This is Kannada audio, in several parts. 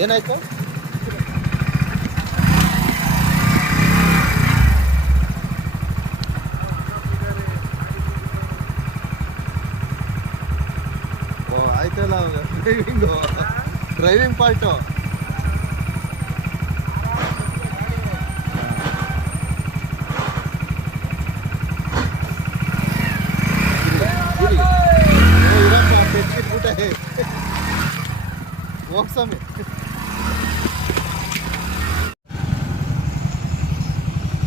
ಏನಾಯ್ತು? ಓ ಆಯ್ತಲ್ಲ ಡ್ರೈವಿಂಗು ಡ್ರೈವಿಂಗ್ ಪಾರ್ಟು ಹೋಗ್ಸಮಿ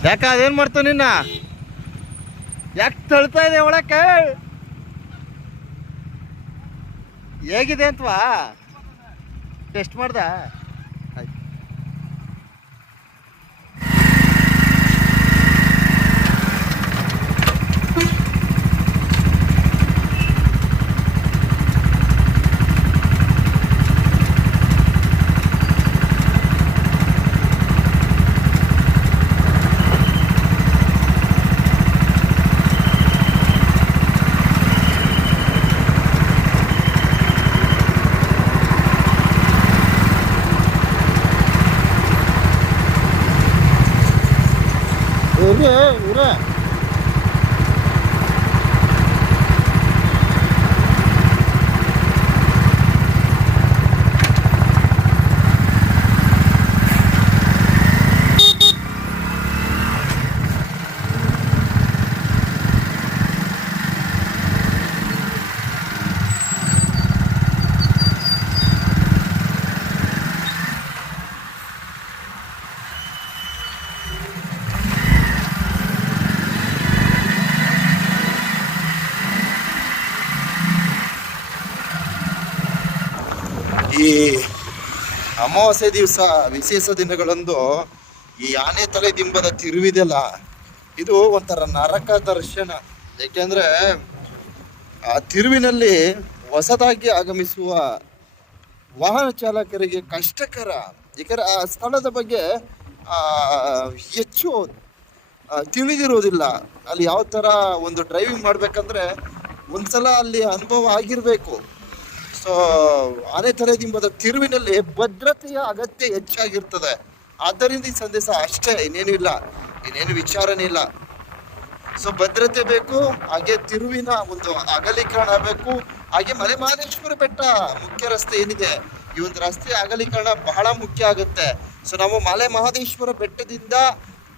ಯಾಕ ಅದೇನು ಮಾಡ್ತಾವ ನಿನ್ನ? ಯಾಕೆ ತಳ್ತಾ ಇದೆ ಒಳಕ್ಕೆ? ಹೇಗಿದೆ ಅಂತವಾ? ಟೆಸ್ಟ್ ಮಾಡ್ದ? 五个，五。ಈ ಅಮಾವಾಸ್ಯೆ ದಿವಸ ವಿಶೇಷ ದಿನಗಳಂದು ಈ ಆನೆ ತಲೆ ದಿಂಬದ ತಿರುವಿದೆಲ್ಲ. ಇದು ಒಂಥರ ನರಕ ದರ್ಶನ. ಯಾಕೆಂದ್ರೆ ಆ ತಿರುವಿನಲ್ಲಿ ಹೊಸದಾಗಿ ಆಗಮಿಸುವ ವಾಹನ ಚಾಲಕರಿಗೆ ಕಷ್ಟಕರ. ಏಕೆಂದರೆ ಆ ಸ್ಥಳದ ಬಗ್ಗೆ ಹೆಚ್ಚು ತಿಳಿದಿರುವುದಿಲ್ಲ. ಅಲ್ಲಿ ಯಾವ ಥರ ಒಂದು ಡ್ರೈವಿಂಗ್ ಮಾಡಬೇಕಂದ್ರೆ ಒಂದು ಸಲ ಅಲ್ಲಿ ಅನುಭವ ಆಗಿರಬೇಕು. ಸೊ ಆನೆ ತಲೆದಿಂಬದ ತಿರುವಿನಲ್ಲಿ ಭದ್ರತೆಯ ಅಗತ್ಯ ಹೆಚ್ಚಾಗಿರ್ತದೆ. ಆದ್ದರಿಂದ ಈ ಸಂದೇಶ ಅಷ್ಟೇ, ಇನ್ನೇನು ಇಲ್ಲ. ಇನ್ನೇನು ವಿಚಾರನೇ ಇಲ್ಲ. ಸೊ ಭದ್ರತೆ ಬೇಕು, ಹಾಗೆ ತಿರುವಿನ ಒಂದು ಅಗಲೀಕರಣ ಬೇಕು. ಹಾಗೆ ಮಲೆ ಮಹದೇಶ್ವರ ಬೆಟ್ಟ ಮುಖ್ಯ ರಸ್ತೆ ಏನಿದೆ, ಈ ಒಂದು ರಸ್ತೆ ಅಗಲೀಕರಣ ಬಹಳ ಮುಖ್ಯ ಆಗುತ್ತೆ. ಸೊ ನಾವು ಮಲೆ ಮಹದೇಶ್ವರ ಬೆಟ್ಟದಿಂದ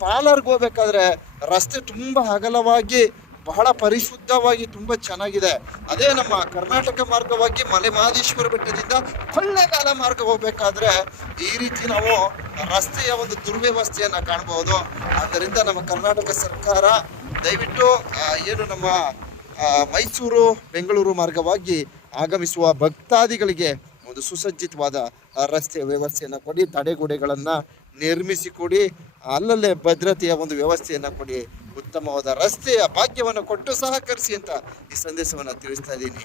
ಪಾಲರ್ಗೆ ಹೋಗ್ಬೇಕಾದ್ರೆ ರಸ್ತೆ ತುಂಬಾ ಅಗಲವಾಗಿ ಬಹಳ ಪರಿಶುದ್ಧವಾಗಿ ತುಂಬಾ ಚೆನ್ನಾಗಿದೆ. ಅದೇ ನಮ್ಮ ಕರ್ನಾಟಕ ಮಾರ್ಗವಾಗಿ ಮಲೆ ಮಹದೇಶ್ವರ ಬೆಟ್ಟದಿಂದ ಕೊಳ್ಳೇಗಾಲ ಮಾರ್ಗ ಹೋಗ್ಬೇಕಾದ್ರೆ ಈ ರೀತಿ ನಾವು ರಸ್ತೆಯ ಒಂದು ದುರ್ವ್ಯವಸ್ಥೆಯನ್ನು ಕಾಣಬಹುದು ಆದ್ದರಿಂದ ನಮ್ಮ ಕರ್ನಾಟಕ ಸರ್ಕಾರ ದಯವಿಟ್ಟು ಏನು ನಮ್ಮ ಮೈಸೂರು, ಬೆಂಗಳೂರು ಮಾರ್ಗವಾಗಿ ಆಗಮಿಸುವ ಭಕ್ತಾದಿಗಳಿಗೆ ಒಂದು ಸುಸಜ್ಜಿತವಾದ ರಸ್ತೆ ವ್ಯವಸ್ಥೆಯನ್ನು ಕೊಡಿ, ತಡೆಗೋಡೆಗಳನ್ನು ನಿರ್ಮಿಸಿ ಕೊಡಿ ಅಲ್ಲಲ್ಲೇ ಭದ್ರತೆಯ ಒಂದು ವ್ಯವಸ್ಥೆಯನ್ನು ಕೊಡಿ, ಉತ್ತಮವಾದ ರಸ್ತೆಯ ಭಾಗ್ಯವನ್ನು ಕೊಟ್ಟು ಸಹಕರಿಸಿ ಅಂತ ಈ ಸಂದೇಶವನ್ನು ತಿಳಿಸ್ತಾ ಇದ್ದೀನಿ.